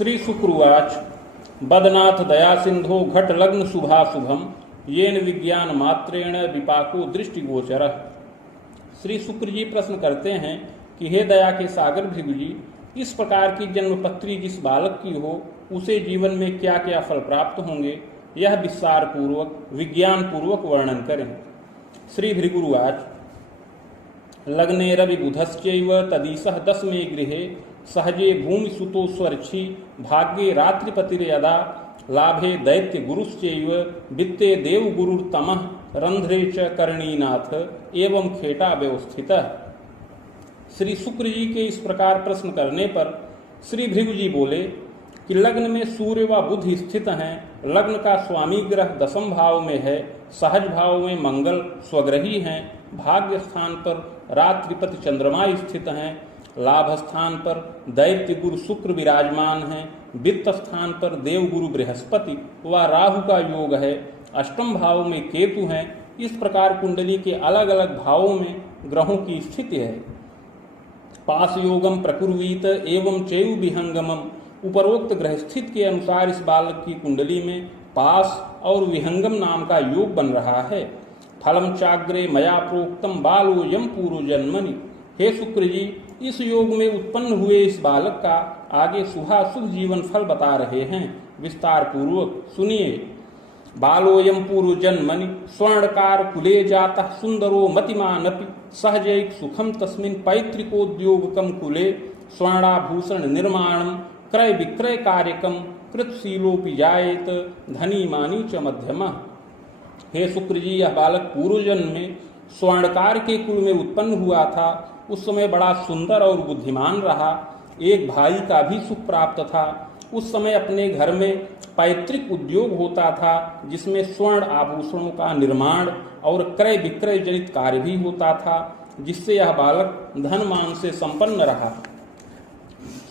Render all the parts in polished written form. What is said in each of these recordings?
श्री शुक्रवाच बदनाथ दया सिंधो घट लग्न शुभाशुभम येन विज्ञान मात्रेण विपाको दृष्टिगोचर। श्री शुक्र जी प्रश्न करते हैं कि हे दया के सागर भृगु जी, इस प्रकार की जन्मपत्री जिस बालक की हो उसे जीवन में क्या क्या फल प्राप्त होंगे, यह विस्तार पूर्वक विज्ञान पूर्वक वर्णन करें। श्री भृगुरुवाच लग्ने रवि बुधश्चैव तदीसः दशमे गृहे सहजे भूमि सुतो स्वर्क्षी भाग्ये रात्रिपतिर्यदा लाभे दैत्य गुरुश्चैव वित्ते देव गुरुर्तमः रंध्रे च करणीनाथ एवं खेटा व्यवस्थितः। श्री शुक्र जी के इस प्रकार प्रश्न करने पर श्री भृगु जी बोले कि लग्न में सूर्य व बुध स्थित हैं, लग्न का स्वामी ग्रह दशम भाव में है, सहज भाव में मंगल स्वग्रही हैं, भाग्य स्थान पर रात्रिपति चंद्रमा स्थित हैं, लाभ स्थान पर दैत्य गुरु शुक्र विराजमान हैं, वित्त स्थान पर देव गुरु बृहस्पति व राहु का योग है, अष्टम भाव में केतु हैं। इस प्रकार कुंडली के अलग अलग भावों में ग्रहों की स्थिति है। पास योगम प्रकुर्वीत एवं चैव विहंगमम, उपरोक्त ग्रह स्थित के अनुसार इस बालक की कुंडली में पास और विहंगम नाम का योग बन रहा है। फलम चाग्रे मया प्रोक्तम बालो यम पूर्व जन्मनि। हे शुक्र जी, इस योग में उत्पन्न हुए इस बालक का आगे शुभाशुभ जीवन फल बता रहे हैं, विस्तार पूर्वक सुनिए। बालोयम पूर्व जन्मनि स्वर्णकार कुले जाता सुंदरो मतिमानपि सहजैक सुखम तस्मिन् पैतृकोद्योगकम कुले स्वर्णाभूषण निर्माणम क्रय विक्रय कार्यकम कृतशीलोपि जायेत धनी मानी च मध्यमः। हे शुक्र जी, यह बालक पूर्व जन्म में स्वर्णकार के कुल में उत्पन्न हुआ था। उस समय बड़ा सुंदर और बुद्धिमान रहा। एक भाई का भी सुख प्राप्त था। उस समय अपने घर में पैतृक उद्योग होता था, जिसमें स्वर्ण आभूषणों का निर्माण और क्रय विक्रय जनित कार्य भी होता था, जिससे यह बालक धन मान से संपन्न रहा।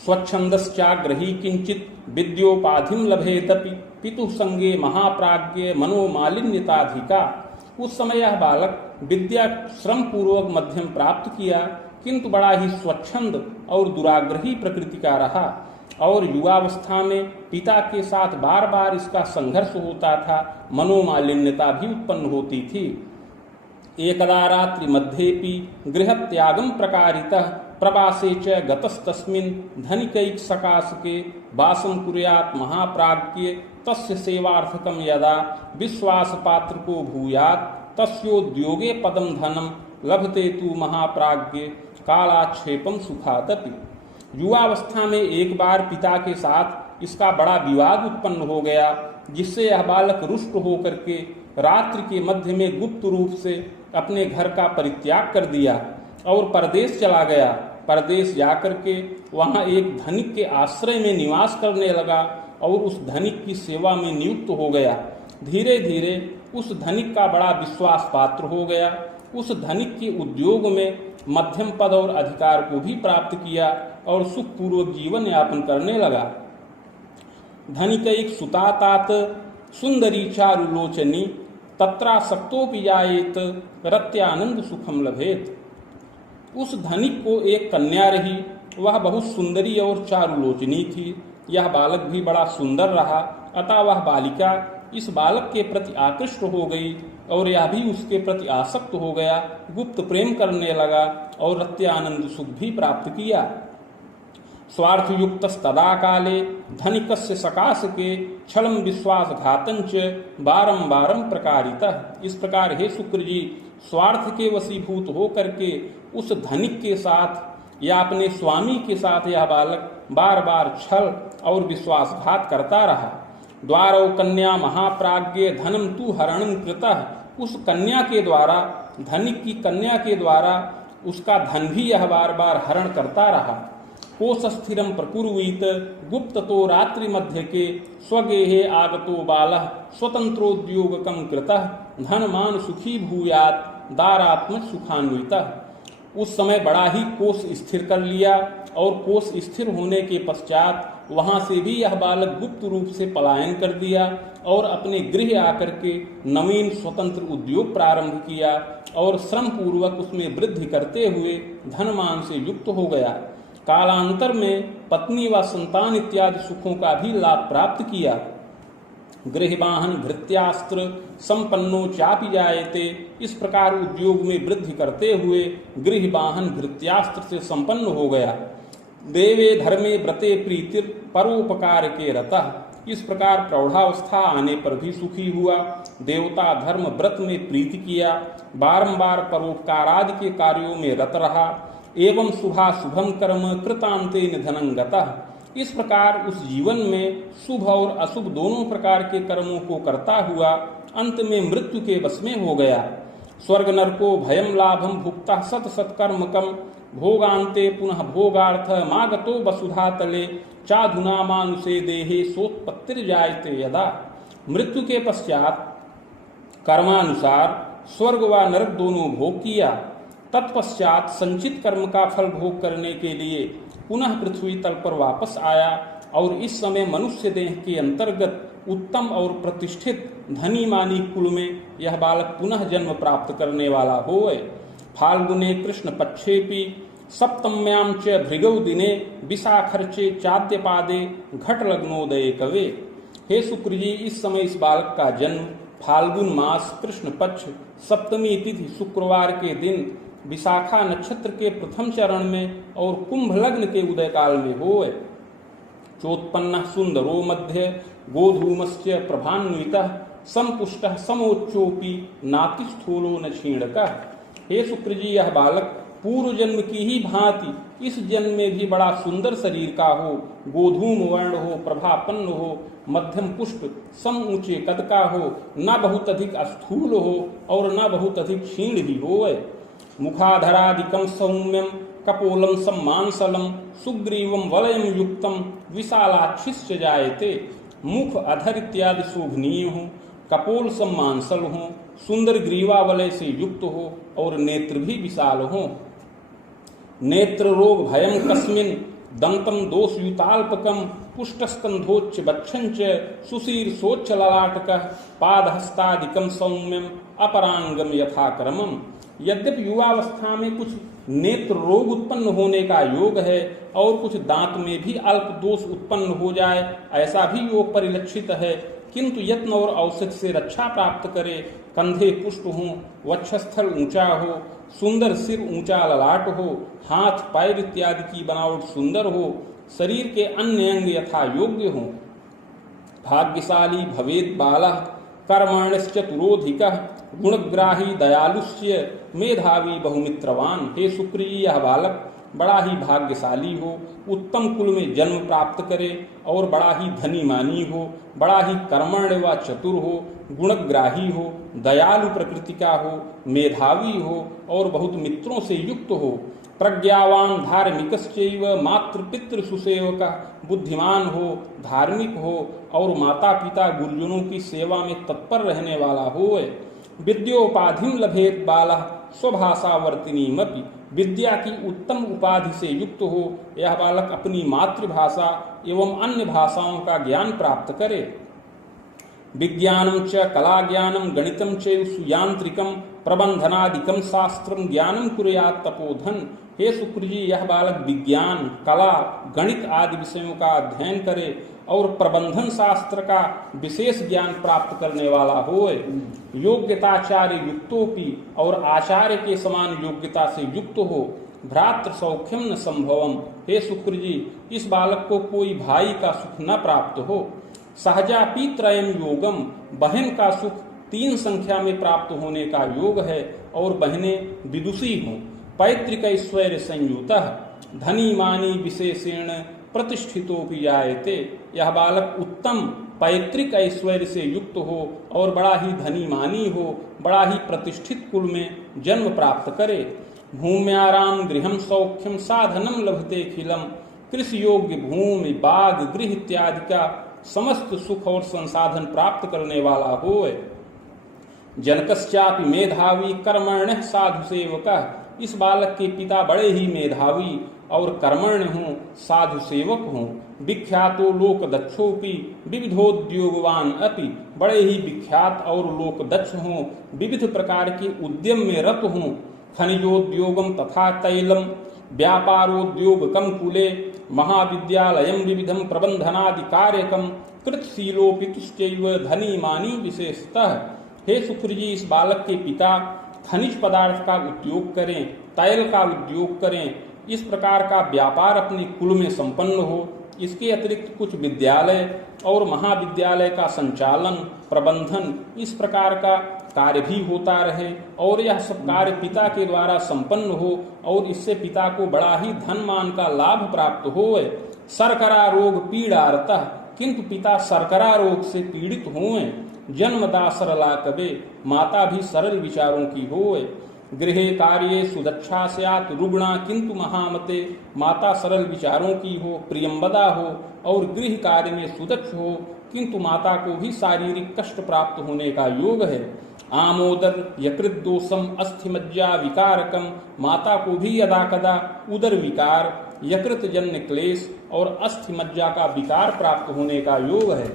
स्वच्छंदश्चाग्रही किंचित विद्योपाधिम लभेतपि पितुः संगे महाप्राज्ञ मनोमालिन्यताधिका। उस समय यह बालक विद्या श्रम पूर्वक मध्यम प्राप्त किया, किंतु बड़ा ही स्वच्छंद और दुराग्रही प्रकृति का रहा, और युवावस्था में पिता के साथ बार बार इसका संघर्ष होता था, मनोमालिन्यता भी उत्पन्न होती थी। एकदा रात्रि मध्येपि गृहत्यागम प्रकारितः प्रवासे च गतस्तस्मिन् धनिकैक सकाशके वासं कुर्यात् महाप्राज्ञ तस्य सेवार्थकम यदा विश्वास पात्र को भूयात् तस्योद्योगे पदम धनम लभते तु महाप्राज्ञ कालाक्षेपम सुखादपि। युवावस्था में एक बार पिता के साथ इसका बड़ा विवाद उत्पन्न हो गया, जिससे यह बालक रुष्ट होकर के रात्रि के मध्य में गुप्त रूप से अपने घर का परित्याग कर दिया और परदेश चला गया। परदेश जाकर के वहाँ एक धनिक के आश्रय में निवास करने लगा और उस धनिक की सेवा में नियुक्त हो गया। धीरे धीरे उस धनिक का बड़ा विश्वास पात्र हो गया। उस धनिक के उद्योग में मध्यम पद और अधिकार को भी प्राप्त किया और सुखपूर्वक जीवन यापन करने लगा। धनिक एक सुतातात सुंदरी चारुलोचनी तत्रासक्तोपि जायेत रत्यानंद सुखम लभेत। उस धनिक को एक कन्या रही, वह बहुत सुंदरी और चारुलोचनी थी। यह बालक भी बड़ा सुंदर रहा, अतः वह बालिका इस बालक के प्रति आकृष्ट हो गई और यह भी उसके प्रति आसक्त हो गया, गुप्त प्रेम करने लगा और रत्यानंद सुख भी प्राप्त किया। स्वार्थयुक्तस्तदा काले धनिकस्य सकाशके छलम विश्वासघातंच बारंबारम प्रकारितः। इस प्रकार हे शुक्र जी, स्वार्थ के वशीभूत हो करके उस धनिक के साथ या अपने स्वामी के साथ यह बालक बार बार छल और विश्वासघात करता रहा। द्वारौ कन्या महाप्राज्ञ धनम तु हरणं कृतः। उस कन्या के द्वारा, धनिक की कन्या के द्वारा उसका धन भी यह बार बार हरण करता रहा। कोश स्थिरम प्रकुर्वीत गुप्त तो रात्रि मध्य के स्वगेहे आगतो बालः स्वतंत्रोद्योगकम कृतः धनमान सुखी भूयात् दारात्म सुखान्वितः। उस समय बड़ा ही कोष स्थिर कर लिया और कोष स्थिर होने के पश्चात वहां से भी यह बालक गुप्त रूप से पलायन कर दिया और अपने गृह आकर के नवीन स्वतंत्र उद्योग प्रारंभ किया और श्रम पूर्वक उसमें वृद्धि करते हुए धनमान से युक्त हो गया। कालांतर में पत्नी व संतान इत्यादि सुखों का भी लाभ प्राप्त किया। गृहवाहन भृत्यास्त्र संपन्नो चापि जायते, इस प्रकार उद्योग में वृद्धि करते हुए गृहवाहन भृत्यास्त्र से संपन्न हो गया। देवे धर्मे व्रते प्रीतिर परोपकार के रतः, इस प्रकार प्रौढ़ावस्था आने पर भी सुखी हुआ। देवता धर्म व्रत में प्रीति किया, बारंबार परोपकारादि के कार्यों में रत रहा। एवं शुभाशुभम कर्म कृतांते निधनं गतः, इस प्रकार उस जीवन में शुभ और अशुभ दोनों प्रकार के कर्मों को करता हुआ अंत में मृत्यु के वश में हो गया। स्वर्ग नरको भयम लाभम भुक्ता सत सत्कर्मकम, भोगांते पुनः भोगार्थ मागतो वसुधा तले, चाधुना मानुषे देहे सोत्पत्तिर्जायते यदा। मृत्यु के पश्चात कर्मानुसार स्वर्ग व नरक दोनों भोग किया। तत्पश्चात संचित कर्म का फल भोग करने के लिए पुनः पृथ्वी तल पर वापस आया और इस समय मनुष्य देह के अंतर्गत उत्तम और प्रतिष्ठित धनी मानी कुल में यह बालक पुनः जन्म प्राप्त करने वाला होए। फाल्गुने कृष्ण पक्षेपि सप्तम्यां च भृगौ दिने विशाखर्चे चाद्यपादे घट लग्नोदय कवे। हे शुक्र जी, इस समय इस बालक का जन्म फाल्गुन मास कृष्ण पक्ष सप्तमी तिथि शुक्रवार के दिन विशाखा नक्षत्र के प्रथम चरण में और कुंभ लग्न के उदय काल में होए। चोत्पन्न सुंदरो मध्य गोधूमस्य प्रभान्वितः संपुष्टः समोच्चोपि नातिस्थूलो न क्षीणकः। हे शुक्र जी, यह बालक पूर्व जन्म की ही भांति इस जन्म में भी बड़ा सुंदर शरीर का हो, गोधूम वर्ण हो, प्रभापन्न हो, मध्यम पुष्ट सम ऊंचे कद का हो, न बहुत अधिक स्थूल हो और न बहुत अधिक क्षीण भी होए। मुखाधरादिकं सौम्यं कपोलं सम्मानसलं सुग्रीवं वलयं युक्तं विशालाक्षिश्च जायते। मुख अधर इत्यादि शोभनीय हो, कपोल सम्मानसल हो, सुंदर ग्रीवा वलय से युक्त हो और नेत्र भी विशाल हो। नेत्र रोग भयं कस्मिन् दंतम दोषयुताल्पकं पुष्टस्कंधोच्च बक्षंच सुशीर्षोच्च ललाटकः पादहस्तादिकं सौम्यं अपरांगम यथाक्रमम्। यद्यपि युवावस्था में कुछ नेत्र रोग उत्पन्न होने का योग है और कुछ दांत में भी अल्प दोष उत्पन्न हो जाए, ऐसा भी योग परिलक्षित है, किंतु यत्न और औषध से रक्षा प्राप्त करे। कंधे पुष्ट हों, वक्षस्थल ऊंचा हो, सुंदर सिर ऊंचा ललाट हो, हाथ पैर इत्यादि की बनावट सुंदर हो, शरीर के अन्य अंग यथा योग्य हो। भाग्यशाली भवेद बालः कर्मण्यश्चतुरोधिकः गुणग्राही दयालुस्य मेधावी बहुमित्रवान। हे शुक्र जी, यह बालक बड़ा ही भाग्यशाली हो, उत्तम कुल में जन्म प्राप्त करे और बड़ा ही धनी मानी हो, बड़ा ही कर्मण्य व चतुर हो, गुणग्राही हो, दयालु प्रकृति का हो, मेधावी हो और बहुत मित्रों से युक्त हो। प्रज्ञावान धार्मिकश्चैव मातृपितृ सुसेवकः, बुद्धिमान हो, धार्मिक हो और माता पिता गुरुजनों की सेवा में तत्पर रहने वाला होए। विद्योपाधिम लभेत बालः स्वभाषावर्तिनीमपि, विद्या की उत्तम उपाधि से युक्त हो यह बालक अपनी मातृभाषा एवं अन्य भाषाओं का ज्ञान प्राप्त करे। विज्ञानम च कला ज्ञानम गणितम च सुयांत्रिकम प्रबंधनादिकम शास्त्रम ज्ञानम कुर्यात् तपोधन। हे शुक्र जी, यह बालक विज्ञान, कला, गणित आदि विषयों का अध्ययन करे और प्रबंधन शास्त्र का विशेष ज्ञान प्राप्त करने वाला होए। योग्यताचार्य युक्तोपि, और आचार्य के समान योग्यता से युक्त हो। भ्रातृ सौख्यम न संभवम। हे शुक्र जी, इस बालक को कोई भाई का सुख न प्राप्त हो। सहजापि त्रयम योगम, बहन का सुख 3 संख्या में प्राप्त होने का योग है और बहनें विदुषी हों। पैतृक ऐश्वर्य संयुतः धनी मानी विशेषेण प्रतिष्ठितोपि जायते। यह बालक उत्तम पैतृक ऐश्वर्य से युक्त हो और बड़ा ही धनी मानी हो, बड़ा ही प्रतिष्ठित कुल में जन्म प्राप्त करे। भूम्याराम गृहम सौख्यम साधनम लभते खिलम, कृषि योग्य भूमि बाग गृह इत्यादि का समस्त सुख और संसाधन प्राप्त करने वाला होए। जनकश्चापि मेधावी कर्मण्य साधु सेवकः, इस बालक के पिता बड़े ही मेधावी और कर्मण्य हों, साधु सेवक हों। विख्यातो लोक दक्षोपि विविधोद्योगवान अपि, बड़े ही विख्यात और लोक दक्ष हों, विविध प्रकार के उद्यम में रत हों। खनिजोद्योगम तथा तैलम व्यापारोद्योग कुले महाविद्यालयं विविधं प्रबंधनादि कार्यकम कृतशीलोपि तुश्चैव धनी मानी विशेषतः। हे सुखुर जी, इस बालक के पिता खनिज पदार्थ का उद्योग करें, तैल का उद्योग करें, इस प्रकार का व्यापार अपने कुल में संपन्न हो। इसके अतिरिक्त कुछ विद्यालय और महाविद्यालय का संचालन, प्रबंधन, इस प्रकार का कार्य भी होता रहे और यह सब कार्य पिता के द्वारा संपन्न हो और इससे पिता को बड़ा ही धन मान का लाभ प्राप्त होए। सरकरा रोग पीड़ारतः, किंतु पिता सरकरा रोग से पीड़ित होए। जन्मदा सरला कबे, माता भी सरल विचारों की होए। गृहे कार्ये सुदक्षा स्यात् रुग्णा किंतु महामते, माता सरल विचारों की हो, प्रियंवदा हो और गृह कार्य में सुदक्ष हो, किंतु माता को भी शारीरिक कष्ट प्राप्त होने का योग है। आमोदर यकृत दोषम अस्थिमज्जा विकारकम, माता को भी यदा कदा उदर विकार, यकृत जन्य क्लेश और अस्थिमज्जा का विकार प्राप्त होने का योग है।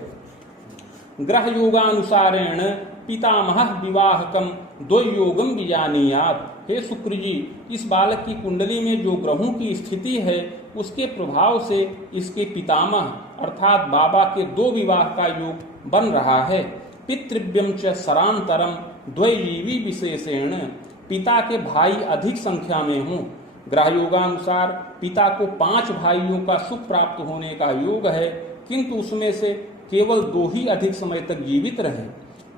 ग्रह योगानुसारेण पितामह विवाहकम द्वयोगम विजानीयात। हे शुक्र जी, इस बालक की कुंडली में जो ग्रहों की स्थिति है उसके प्रभाव से इसके पितामह अर्थात बाबा के 2 विवाह का योग बन रहा है। पितृव्यम च सरांतरम द्वैजीवी विशेषेण, पिता के भाई अधिक संख्या में हों। ग्रह योगानुसार पिता को 5 भाइयों का सुख प्राप्त होने का योग है, किंतु उसमें से केवल 2 ही अधिक समय तक जीवित रहे।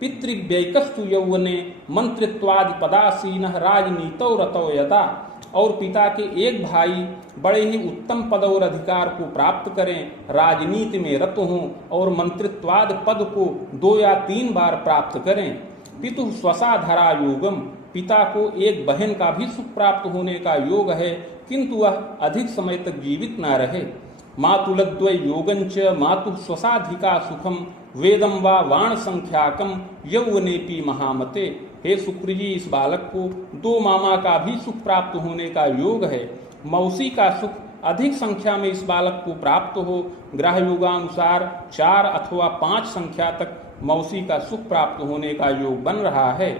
पितृव्ययकस्तु यौवने मंत्रित्वादि पदासीन राजनीतौ रतौ यथा, और पिता के एक भाई बड़े ही उत्तम पद और अधिकार को प्राप्त करें, राजनीति में रत हों और मंत्रित्वाद पद को 2 या 3 बार प्राप्त करें। पितु स्वसाधरा योगम, पिता को एक बहन का भी सुख प्राप्त होने का योग है, किंतु वह अधिक समय तक जीवित न रहे। मातुलद्वय योगंच मातु स्वसाधिका सुखम वेदम वा वाण संख्याकम यौवनेपी महामते। हे शुक्र जी, इस बालक को 2 मामा का भी सुख प्राप्त होने का योग है। मौसी का सुख अधिक संख्या में इस बालक को प्राप्त हो। ग्रह योगानुसार 4 अथवा 5 संख्या तक मौसी का सुख प्राप्त होने का योग बन रहा है।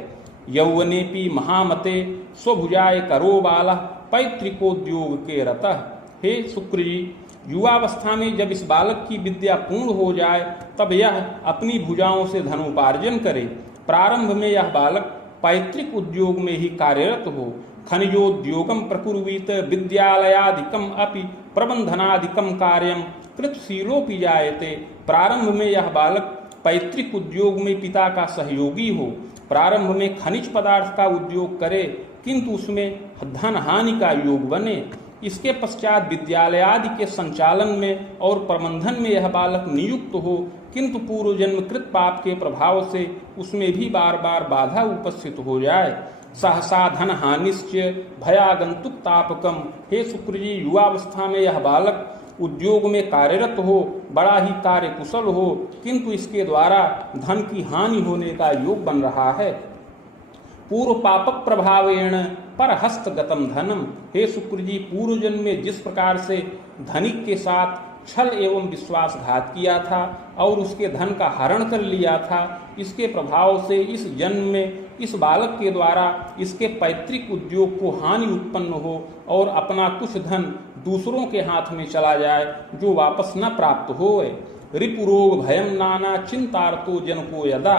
यौवनेपी महामते स्वभुजाय करो बाला पैतृकोद्योग के रतः। हे शुक्र जी, युवावस्था में जब इस बालक की विद्या पूर्ण हो जाए तब यह अपनी भुजाओं से धनोपार्जन करे। प्रारंभ में यह बालक पैतृक उद्योग में ही कार्यरत हो। खनिजोद्योगम प्रकुर्वीत विद्यालयादिकम अपि प्रबंधनादिकम कार्यम कृतशीलोपि जायते। प्रारंभ में यह बालक पैतृक उद्योग में पिता का सहयोगी हो। प्रारंभ में खनिज पदार्थ का उद्योग करे, किंतु उसमें धन हानि का योग बने। इसके पश्चात विद्यालय आदि के संचालन में और प्रबंधन में यह बालक नियुक्त हो, किंतु पूर्व जन्म कृत पाप के प्रभाव से उसमें भी बार बार बाधा उपस्थित हो जाए। सहसा धन हानिश्च भयागंतुक तापकम। हे शुक्र जी, युवावस्था में यह बालक उद्योग में कार्यरत हो, बड़ा ही कार्य कुशल हो, किंतु इसके द्वारा धन की हानि होने का योग बन रहा है। पूर्व पापक प्रभावेण पर हस्तगतम धनम। हे शुक्र जी, पूर्व जन्म में जिस प्रकार से धनिक के साथ छल एवं विश्वासघात किया था और उसके धन का हरण कर लिया था, इसके प्रभाव से इस जन्म में इस बालक के द्वारा इसके पैतृक उद्योग को हानि उत्पन्न हो और अपना कुछ धन दूसरों के हाथ में चला जाए जो वापस न प्राप्त होए। रिपुरोग भयम नाना चिंतार्तो जन को यदा।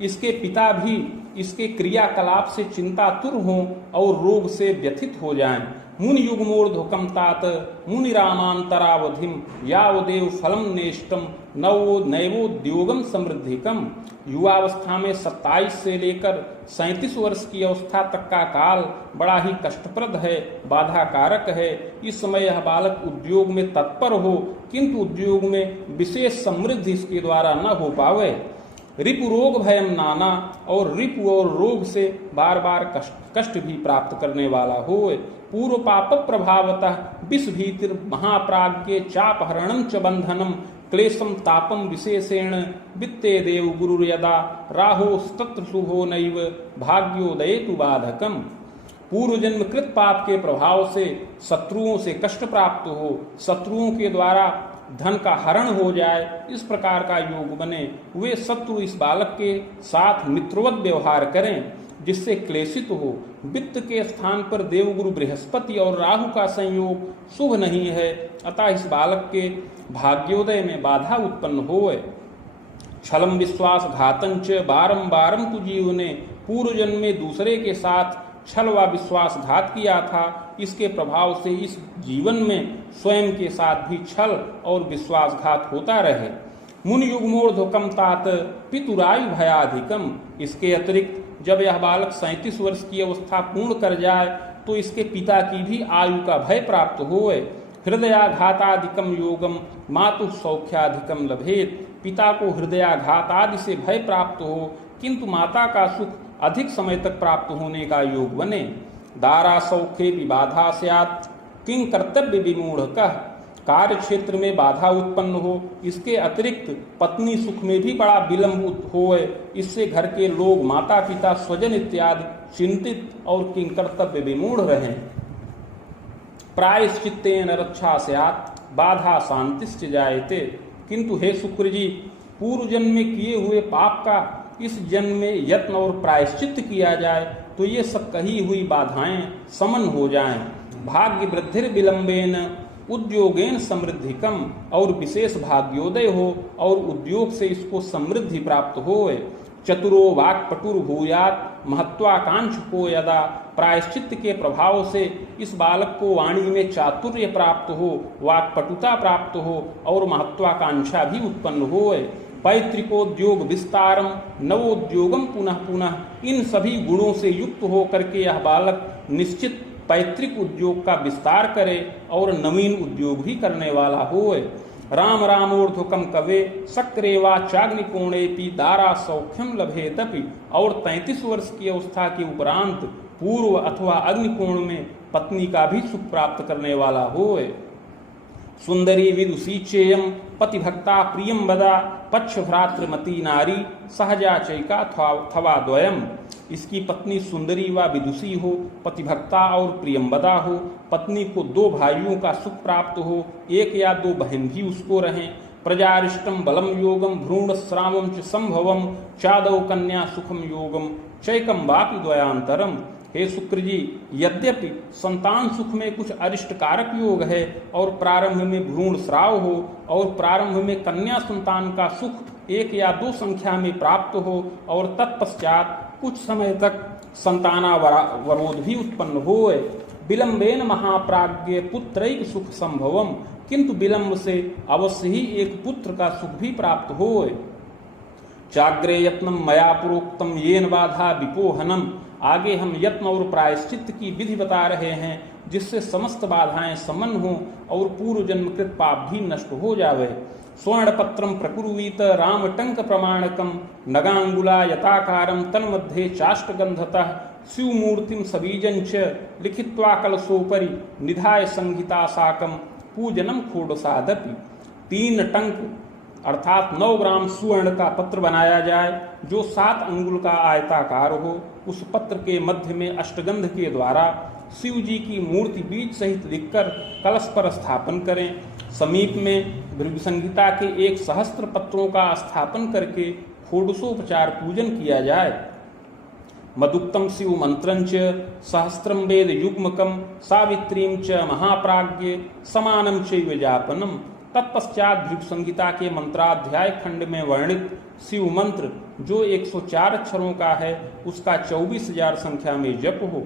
इसके पिता भी इसके क्रियाकलाप से चिंतातुर हों और रोग से व्यथित हो जाएं। मुनि युगमूर्ध्वकम तात मुनि रामांतरावधिम यावदेव फलम नेष्टम नैवोद्योगम समृद्धिकम। युवावस्था में 27 से लेकर 37 वर्ष की अवस्था तक का काल बड़ा ही कष्टप्रद है, बाधा कारक है। इस समय यह बालक उद्योग में तत्पर हो, किंतु उद्योग में विशेष समृद्धि इसके द्वारा न हो पावे। रिपु रोग भयम नाना, और रिपु और रोग से बार बार कष्ट भी प्राप्त करने वाला होए। पूर्व पाप प्रभावतः विष भीतिर महाप्राज्ञ चापहरणम च बंधनम क्लेशम तापम विशेषेण वित्ते देव गुरु यदा राहो तत्र शुभो नैव भाग्योदयेतु बाधकम। पूर्व जन्म कृत पाप के प्रभाव से शत्रुओं से कष्ट प्राप्त हो, शत्रुओं के द्वारा धन का हरण हो जाए, इस प्रकार का योग बने। वे शत्रु इस बालक के साथ मित्रवत व्यवहार करें। जिससे क्लेशित हो। वित्त के स्थान पर देवगुरु बृहस्पति और राहु का संयोग शुभ नहीं है, अतः इस बालक के भाग्योदय में बाधा उत्पन्न होए। छलम विश्वास घातंच बारंबारम तु जीव ने पूर्व जन्म में दूसरे के साथ छल व विश्वासघात किया था। इसके प्रभाव से इस जीवन में स्वयं के साथ भी छल और विश्वासघात होता रहे। मुनि युग्मोर्ध्वकम तात पितुरायु भयाधिकम। इसके अतिरिक्त जब यह बालक 37 वर्ष की अवस्था पूर्ण कर जाए तो इसके पिता की भी आयु का भय प्राप्त होए। हृदयाघाताधिकम योगम मातु सौख्याधिकम लभेत। पिता को हृदयाघात आदि से भय प्राप्त हो, किंतु माता का सुख अधिक समय तक प्राप्त होने का योग बने। दारा सौखे भी बाधा स्यात् किंग कर्तव्य विमूढ़ कह। कार्य क्षेत्र में बाधा उत्पन्न हो, इसके अतिरिक्त पत्नी सुख में भी बड़ा विलंब होए, इससे घर के लोग माता पिता स्वजन इत्यादि चिंतित और किंग कर्तव्य विमूढ़ रहें। प्रायश्चित्तेन रक्षा स्यात् बाधा शांतिश्च जायते। किंतु हे शुक्र जी, पूर्व जन्म में किए हुए पाप का इस जन्म में यत्न और प्रायश्चित्त किया जाए तो ये सब कही हुई बाधाएं समन हो जाएं। भाग्य वृद्धिर विलंबेन उद्योगेन समृद्धिकम। और विशेष भाग्योदय हो और उद्योग से इसको समृद्धि प्राप्त होए। चतुरो वाक्पटुर भूयात महत्वाकांक्ष को यदा। प्रायश्चित्त के प्रभाव से इस बालक को वाणी में चातुर्य प्राप्त हो, वाक्पटुता प्राप्त हो और महत्वाकांक्षा भी उत्पन्न होए। पैतृकोद्योग विस्तारम नवोद्योगम पुनः पुनः। इन सभी गुणों से युक्त होकर के यह बालक निश्चित पैतृक उद्योग का विस्तार करे और नवीन उद्योग भी करने वाला होए। राम रामोर्ध्वकम कवे सक्रेवा चाग्निकोणेपि दारा सौख्यम लभेतपि। और 33 वर्ष की अवस्था के उपरांत पूर्व अथवा अग्निकोण में पत्नी का भी सुख प्राप्त करने वाला होए। सुंदरी विदुषी चेयम पतिभक्ता प्रियम बदा पक्ष भ्रातृमती नारी सहजा चैका थवा द्वयम। इसकी पत्नी सुंदरी व विदुषी हो, पतिभक्ता और प्रियम्बदा हो, पत्नी को 2 भाइयों का सुख प्राप्त हो, 1 या 2 बहन भी उसको रहें। प्रजारिष्टम बलम योगम भ्रूण श्रावम च संभवम चादव कन्या सुखम योगम चैकम वापि द्वयांतरम। हे शुक्र जी, यद्यपि संतान सुख में कुछ अरिष्ट कारक योग है और प्रारंभ में भ्रूण स्राव हो और प्रारंभ में कन्या संतान का सुख 1 या 2 संख्या में प्राप्त हो और तत्पश्चात कुछ समय तक संतानावरोध भी उत्पन्न होए। विलंबेन महाप्राज्ञ पुत्रैक सुख संभवम। किंतु विलंब से अवश्य ही एक पुत्र का सुख भी प्राप्त होए। चाग्रे यत्नम मया प्रोक्तम येन बाधा विपोहनम। आगे हम यत्न और प्रायश्चित्त की विधि बता रहे हैं जिससे समस्त बाधाएं समन हो और पूर्व जन्मकृत पाप भी नष्ट हो जावे। स्वर्ण पत्रम प्रकुर्वीत राम टंक प्रमाणकम नगांगुला यताकारम तन्मध्ये चाष्टगंधतः शिवमूर्तिम सबीजंच लिखित्वा कलशोपरि निधाय संहिता साकम पूजनम खोडसादपि। 3 टंक अर्थात 9 ग्राम स्वर्ण का पत्र बनाया जाए जो 7 अंगुल का आयताकार हो। उस पत्र के मध्य में अष्टगंध के द्वारा शिव जी की मूर्ति बीज सहित लिखकर कलश पर स्थापन करें। समीप में भृगु संहिता के 1 सहस्त्र पत्रों का स्थापन करके षोडशोपचार पूजन किया जाए। मदुक्तम शिव मंत्रंच सहस्त्रम वेद युग्मकम सावित्रीम च महाप्राज्ञ समानम चैव जापनम। तत्पश्चात भृगु संहिता के मंत्राध्याय खंड में वर्णित शिव मंत्र जो 104 अक्षरों का है उसका 24,000 संख्या में जप हो।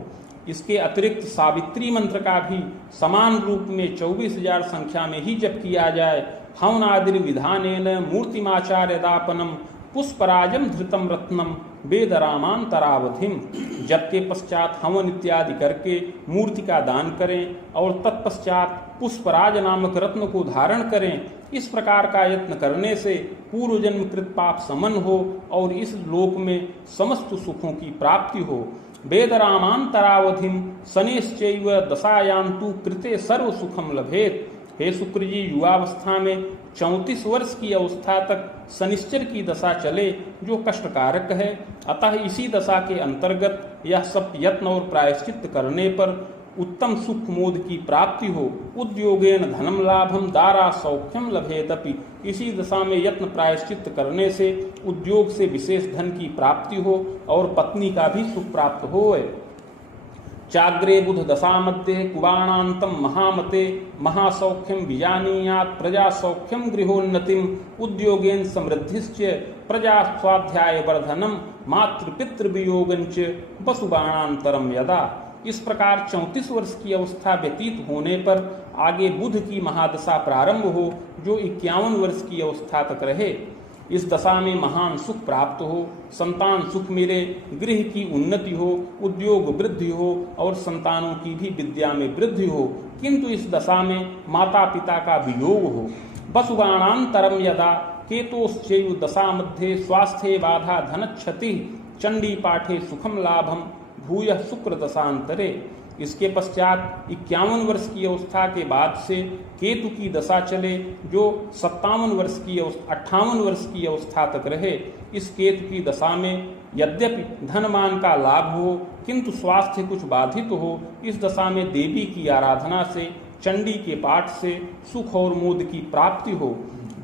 इसके अतिरिक्त सावित्री मंत्र का भी समान रूप में 24,000 संख्या में ही जप किया जाए। हवनादिर विधानेन मूर्तिमाचार्यदापनम पुष्पराजम धृतम रत्नम वेद रामांतरावधिम। जप के पश्चात हवन इत्यादि करके मूर्ति का दान करें और तत्पश्चात पुष्पराज नामक रत्न को धारण करें। इस प्रकार का यत्न करने से पूर्व जन्म कृत पाप समन हो और इस लोक में समस्त सुखों की प्राप्ति हो। वेद रामांतरावधिम शनिश्चैव दशायान्तु कृते सर्व सुखम लभेत। हे शुक्र जी, युवावस्था में 34 वर्ष की अवस्था तक शनिश्चर की दशा चले जो कष्टकारक है। अतः इसी दशा के अंतर्गत यह सब यत्न और प्रायश्चित्त करने पर उत्तम सुख मोद की प्राप्ति हो, उद्योगेन धनम लाभम दारा सौख्यम लभेतपि, इसी दशा में यत्न प्रायश्चित करने से उद्योग से विशेष धन की प्राप्ति हो और पत्नी का भी सुख प्राप्त हो। चाग्रे बुध दशा मध्ये कुबाणांतम महामते महासौख्यम विजानीयात प्रजा सौख्यम गृहोन्नतिम उद्योगेन समृद्धिश्च प्रजा स्वाध्याय वर्धनम मातृपितृ वियोगंच वसुबाणांतरम यदा। इस प्रकार 34 वर्ष की अवस्था व्यतीत होने पर आगे बुध की महादशा प्रारंभ हो, जो 51 वर्ष की अवस्था तक रहे। इस दशा में महान सुख प्राप्त हो, संतान सुख मिले, गृह की उन्नति हो, उद्योग वृद्धि हो और संतानों की भी विद्या में वृद्धि हो, किंतु इस दशा में माता पिता का वियोग हो। वसुबाणांतरम यदा केतोश्चैव दशा मध्ये स्वास्थ्ये बाधा धनक्षति चंडी पाठे सुखम लाभम भूयः शुक्र दशांतरे। इसके पश्चात 51 वर्ष की अवस्था के बाद से केतु की दशा चले, जो 58 वर्ष की 58 वर्ष की अवस्था तक रहे। इस केतु की दशा में यद्यपि धनमान का लाभ हो, किंतु स्वास्थ्य कुछ बाधित हो। इस दशा में देवी की आराधना से, चंडी के पाठ से सुख और मोद की प्राप्ति हो।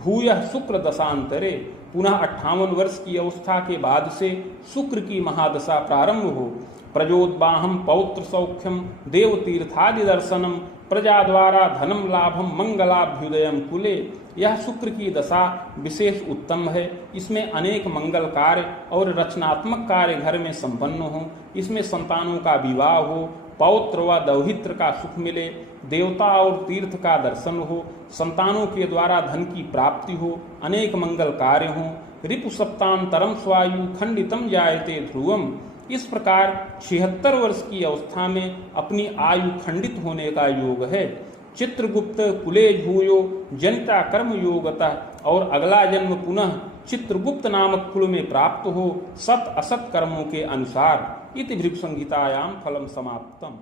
भूयः शुक्र दशांतरे, पुनः 58 वर्ष की अवस्था के बाद से शुक्र की महादशा प्रारंभ हो। प्रजोद्वाहम पौत्र सौख्यम देव तीर्थादि दर्शनम प्रजा द्वारा धनम लाभम मंगलाभ्युदयम कुले। यह शुक्र की दशा विशेष उत्तम है। इसमें अनेक मंगल कार्य और रचनात्मक कार्य घर में संपन्न हो। इसमें संतानों का विवाह हो, पौत्र व दौहित्र का सुख मिले, देवता और तीर्थ का दर्शन हो, संतानों के द्वारा धन की प्राप्ति हो, अनेक मंगल कार्य हो। रिपु सप्तांतरम स्वायु खंडितम जायते ध्रुवम। इस प्रकार 76 वर्ष की अवस्था में अपनी आयु खंडित होने का योग है। चित्रगुप्त कुले भूयो जनिता कर्म योगतः, और अगला जन्म पुनः चित्रगुप्त नामक कुल में प्राप्त हो, सत असत कर्मों के अनुसार। इति भृगु संहितायां फलम समाप्तम।